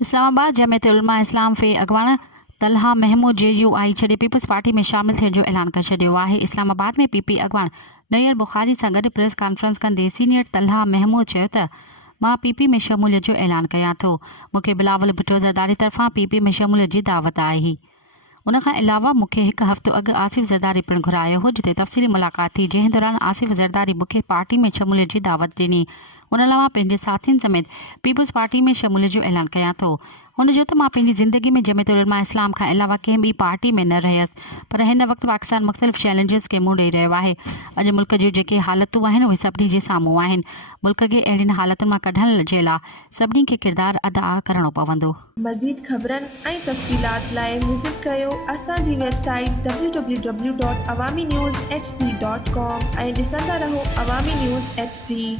इस्लामाबाद जमियत उलमा इस्लाम फ़े अॻवान तलहा महमूद JUI छॾे पीपल्स पार्टी में शामिल थियण जो ऐलान करे छॾियो आहे। इस्लामाबाद में PP अॻवान नैयर बुखारी सां गॾु प्रेस कॉन्फ्रेंस कंदे सीनियर तलहा महमूद चयो त मां PP में शमूलियत जो ऐलान कयां थो। मूंखे बिलावल भुट्टो ज़रदारी तरफ़ां PP में शमूलियत जी दावत आई। उन खां अलावा मूंखे हिकु हफ़्तो अॻु आसिफ़ ज़रदारी पिणु घुरायो हो, जिते तफ़सीली मुलाक़ात थी, जंहिं दौरान आसिफ़ ज़रदारी मूंखे पार्टी में शमूलियत जी दावत ॾिनी। उन लाइ मां पंहिंजे साथियुनि समेत पीपल्स पार्टी में शमूलियत जो ऐलान कयां थो। हुन जो त मां पंहिंजी ज़िंदगी में जमियत उलमा इस्लाम खां अलावा कंहिं ॿी पार्टी में न रहियसि, पर हिन वक़्तु पाकिस्तान मुख़्तलिफ़ चैलेंजिस खे मुंहुं ॾेई रहियो आहे। अॼु मुल्क जूं जेके हालतूं आहिनि उहे सभिनी जे साम्हूं आहिनि। मुल्क खे अहिड़ियुनि हालतुनि मां कढण जे लाइ सभिनी खे किरदारु अदा करणो पवंदो। मज़ीद ख़बरनि ऐं तफ़सीलात लाइ विज़िट कयो असांजी वेबसाइट www.awamiNewsHD.com ऐं ॾिसंदा रहो अवामी न्यूज़ HD।